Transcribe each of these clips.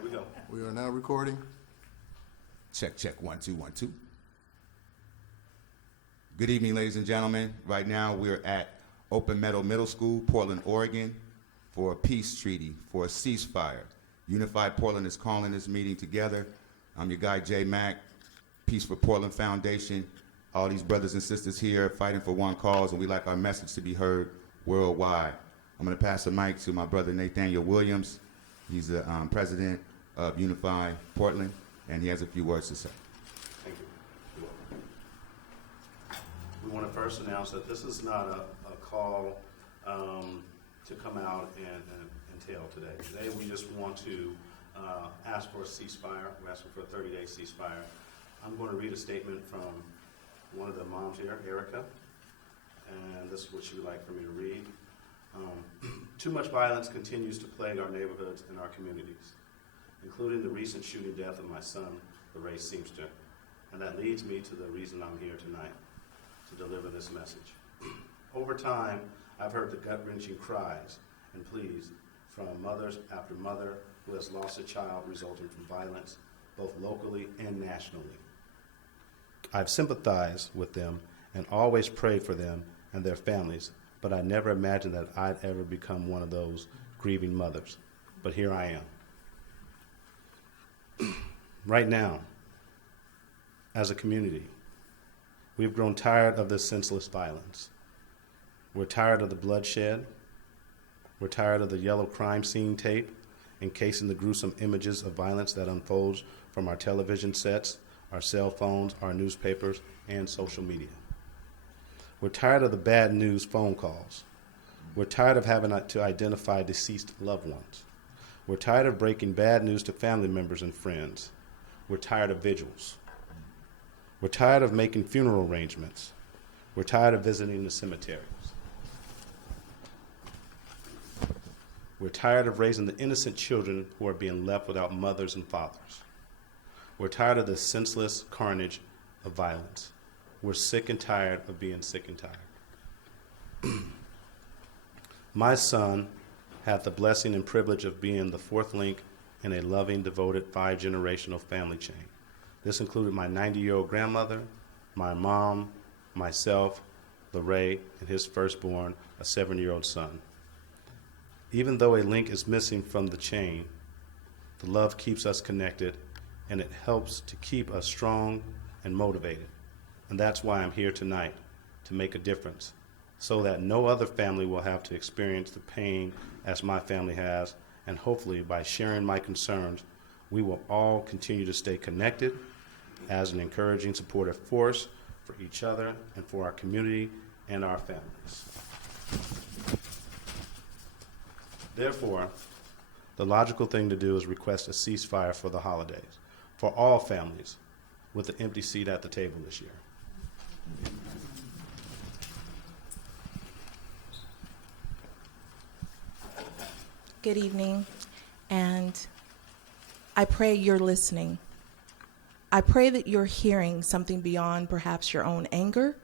Here we go. We are now recording. Check, check, 1, 2, 1, 2. Good evening, ladies and gentlemen. Right now, we're at Open Meadow Middle School, Portland, Oregon, for a peace treaty, for a ceasefire. Unify Portland is calling this meeting together. I'm your guy, Jay Mack, Peace for Portland Foundation. All these brothers and sisters here fighting for one cause, and we like our message to be heard worldwide. I'm going to pass the mic to my brother, Nathaniel Williams. He's the president of Unify Portland, and he has a few words to say. Thank you. You're welcome. We want to first announce that this is not a call to come out and tell today. Today we just want to ask for a ceasefire. We're asking for a 30-day ceasefire. I'm going to read a statement from one of the moms here, Erica, and this is what she would like for me to read. Too much violence continues to plague our neighborhoods and our communities, including the recent shooting death of my son, the Ray Seamster, and that leads me to the reason I'm here tonight, to deliver this message. Over time, I've heard the gut-wrenching cries and pleas from mothers after mother who has lost a child resulting from violence, both locally and nationally. I've sympathized with them and always prayed for them and their families, but I never imagined that I'd ever become one of those grieving mothers. But here I am. Right now, as a community, we've grown tired of this senseless violence. We're tired of the bloodshed. We're tired of the yellow crime scene tape encasing the gruesome images of violence that unfolds from our television sets, our cell phones, our newspapers, and social media. We're tired of the bad news phone calls. We're tired of having to identify deceased loved ones. We're tired of breaking bad news to family members and friends. We're tired of vigils. We're tired of making funeral arrangements. We're tired of visiting the cemeteries. We're tired of raising the innocent children who are being left without mothers and fathers. We're tired of the senseless carnage of violence. We're sick and tired of being sick and tired. My son had the blessing and privilege of being the fourth link in a loving, devoted, 5-generational family chain. This included my 90-year-old grandmother, my mom, myself, LaRae, and his firstborn, a 7-year-old son. Even though a link is missing from the chain, the love keeps us connected, and it helps to keep us strong and motivated. And that's why I'm here tonight, to make a difference, so that no other family will have to experience the pain as my family has, and hopefully by sharing my concerns, we will all continue to stay connected as an encouraging, supportive force for each other and for our community and our families. Therefore, the logical thing to do is request a ceasefire for the holidays, for all families, with an empty seat at the table this year. Good evening, and I pray you're listening. I pray that you're hearing something beyond perhaps your own anger,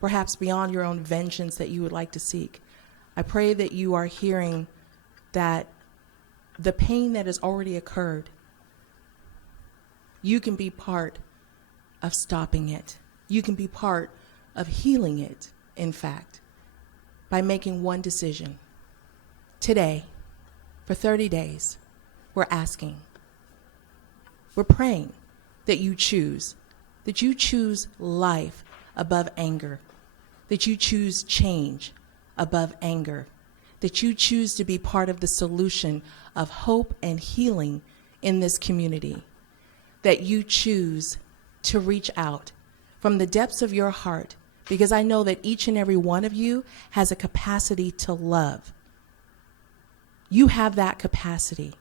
perhaps beyond your own vengeance that you would like to seek. I pray that you are hearing that the pain that has already occurred, you can be part of stopping it. You can be part of healing it, in fact, by making one decision. Today, for 30 days, we're asking, we're praying that you choose life above anger, that you choose change above anger, that you choose to be part of the solution of hope and healing in this community, that you choose to reach out from the depths of your heart, because I know that each and every one of you has a capacity to love. You have that capacity,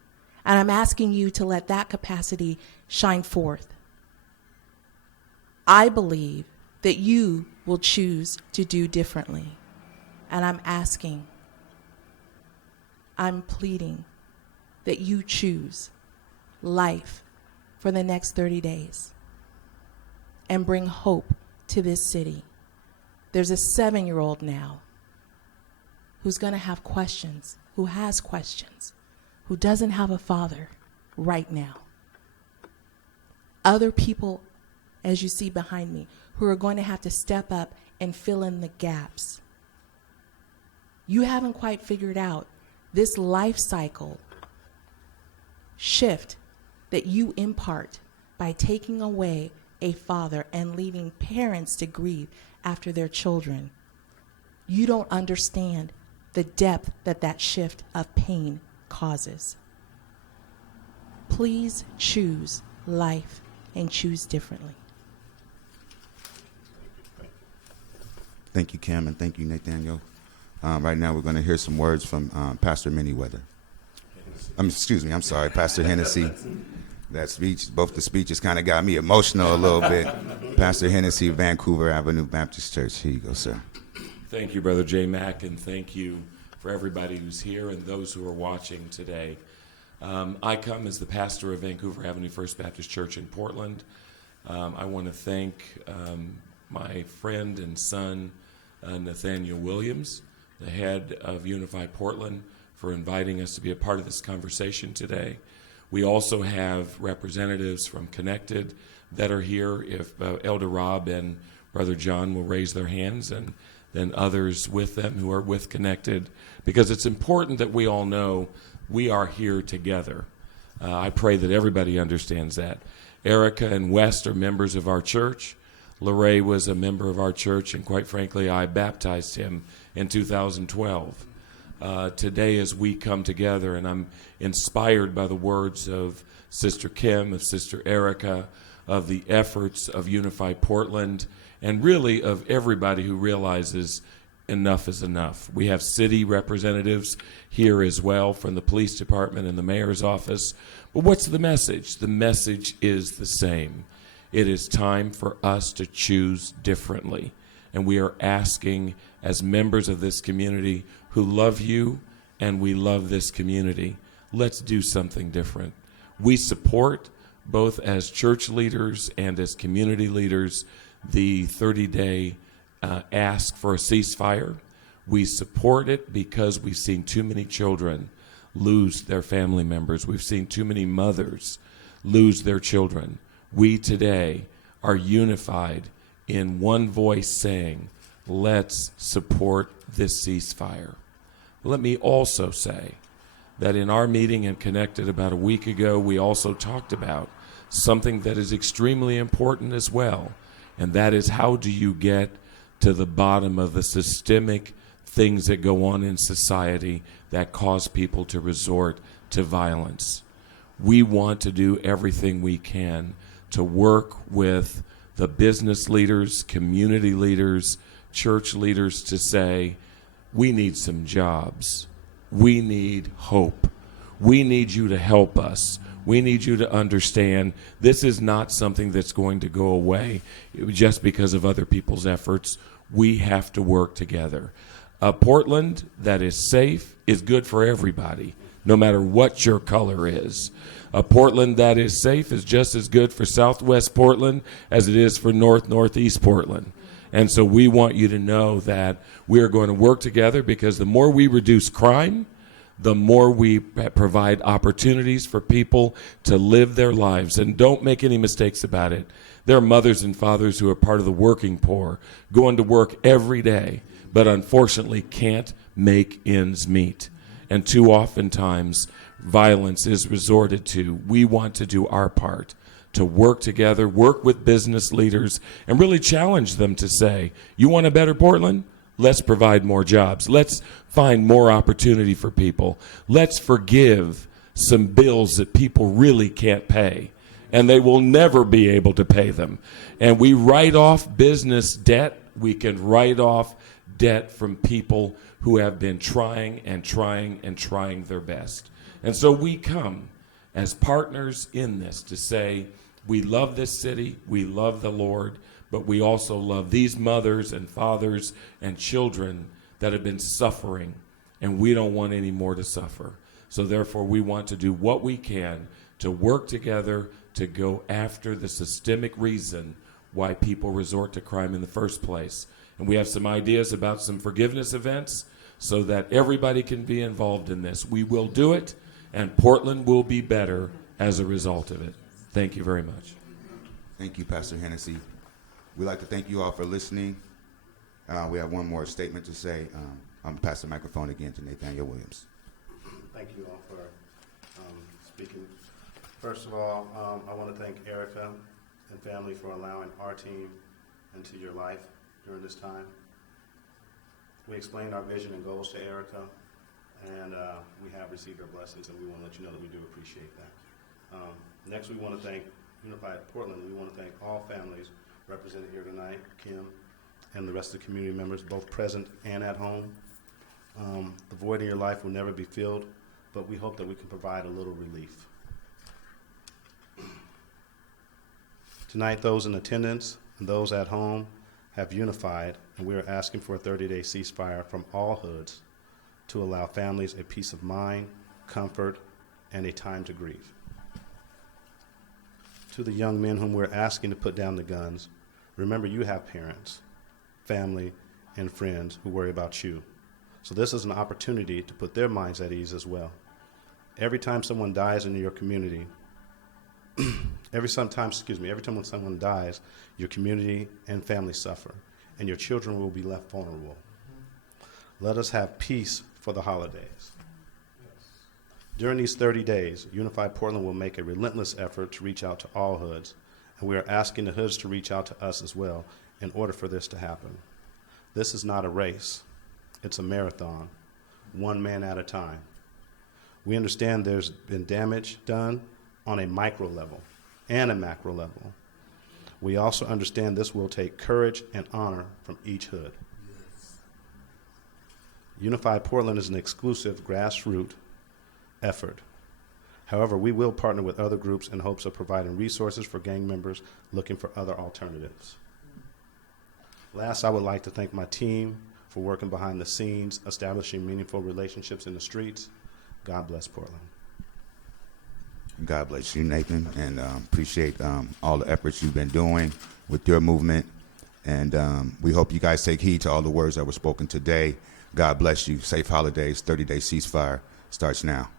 and I'm asking you to let that capacity shine forth. I believe that you will choose to do differently, and I'm asking, I'm pleading that you choose life for the next 30 days and bring hope to this city. There's a 7-year-old now who's going to have questions, who has questions, who doesn't have a father, right now. Other people, as you see behind me, who are going to have to step up and fill in the gaps. You haven't quite figured out this life cycle shift that you impart by taking away a father and leaving parents to grieve after their children. You don't understand the depth that that shift of pain causes. Please choose life and choose differently. Thank you, Cam, and thank you, Nathaniel. Right now, we're going to hear some words from Pastor Manyweather. I'm sorry, Pastor Hennessy. That speech, both the speeches kind of got me emotional a little bit. Pastor Hennessy, Vancouver Avenue Baptist Church. Here you go, sir. Thank you, Brother J. Mack, and thank you for everybody who's here and those who are watching today. I come as the pastor of Vancouver Avenue First Baptist Church in Portland. I want to thank my friend and son, Nathaniel Williams, the head of Unify Portland, for inviting us to be a part of this conversation today. We also have representatives from Connected that are here. If Elder Rob and Brother John will raise their hands, and then others with them who are with Connected, because it's important that we all know we are here together. I pray that everybody understands that. Erica and West are members of our church. Lorray was a member of our church, and quite frankly, I baptized him in 2012. Today, as we come together, and I'm inspired by the words of Sister Kim, of Sister Erica, of the efforts of Unify Portland, and really of everybody who realizes enough is enough. We have city representatives here as well from the police department and the mayor's office. But what's the message? The message is the same. It is time for us to choose differently. And we are asking, as members of this community who love you and we love this community, let's do something different. We support, both as church leaders and as community leaders, the 30-day ask for a ceasefire. We support it because we've seen too many children lose their family members. We've seen too many mothers lose their children. We today are unified in one voice saying, let's support this ceasefire. Let me also say that in our meeting in Connected about a week ago, we also talked about something that is extremely important as well, and that is, how do you get to the bottom of the systemic things that go on in society that cause people to resort to violence? We want to do everything we can to work with the business leaders, community leaders, church leaders to say, we need some jobs. We need hope. We need you to help us. We need you to understand this is not something that's going to go away just because of other people's efforts. We have to work together. A Portland that is safe is good for everybody, no matter what your color is. A Portland that is safe is just as good for Southwest Portland as it is for Northeast Portland. And so we want you to know that we are going to work together, because the more we reduce crime, the more we provide opportunities for people to live their lives. And don't make any mistakes about it. There are mothers and fathers who are part of the working poor, going to work every day, but unfortunately can't make ends meet. And too often times, violence is resorted to. We want to do our part to work together, work with business leaders, and really challenge them to say, you want a better Portland? Let's provide more jobs. Let's find more opportunity for people. Let's forgive some bills that people really can't pay, and they will never be able to pay them. And we write off business debt. We can write off debt from people who have been trying and trying and trying their best. And so we come as partners in this to say, we love this city, we love the Lord, but we also love these mothers and fathers and children that have been suffering, and we don't want any more to suffer. So therefore, we want to do what we can to work together to go after the systemic reason why people resort to crime in the first place. And we have some ideas about some forgiveness events so that everybody can be involved in this. We will do it, and Portland will be better as a result of it. Thank you very much. Thank you, Pastor Hennessy. We'd like to thank you all for listening. We have one more statement to say. I'm going to pass the microphone again to Nathaniel Williams. Thank you all for speaking. First of all, I want to thank Erica and family for allowing our team into your life during this time. We explained our vision and goals to Erica, and we have received her blessings, and we want to let you know that we do appreciate that. Next, we want to thank Unified Portland. We want to thank all families represented here tonight, Kim, and the rest of the community members, both present and at home. The void in your life will never be filled, but we hope that we can provide a little relief. Tonight, those in attendance and those at home have unified, and we are asking for a 30-day ceasefire from all hoods to allow families a peace of mind, comfort, and a time to grieve. To the young men whom we're asking to put down the guns, remember you have parents, family, and friends who worry about you. So this is an opportunity to put their minds at ease as well. Every time someone dies in your community, every time when someone dies, your community and family suffer, and your children will be left vulnerable. Let us have peace for the holidays. During these 30 days, Unified Portland will make a relentless effort to reach out to all hoods, and we are asking the hoods to reach out to us as well in order for this to happen. This is not a race. It's a marathon, one man at a time. We understand there's been damage done on a micro level and a macro level. We also understand this will take courage and honor from each hood. Yes. Unified Portland is an exclusive grassroots effort. However, we will partner with other groups in hopes of providing resources for gang members looking for other alternatives. Last, I would like to thank my team for working behind the scenes, establishing meaningful relationships in the streets. God bless Portland. God bless you, Nathan, and appreciate all the efforts you've been doing with your movement. And we hope you guys take heed to all the words that were spoken today. God bless you. Safe holidays. 30-day ceasefire starts now.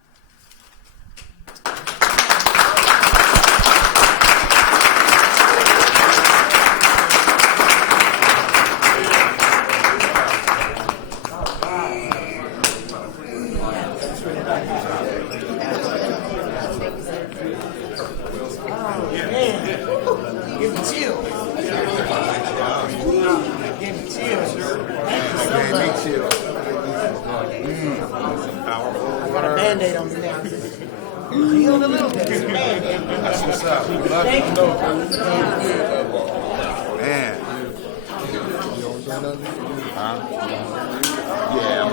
Band-aid on me now. Healed a little bit. That's what's up. We love you. Man. Huh? Yeah.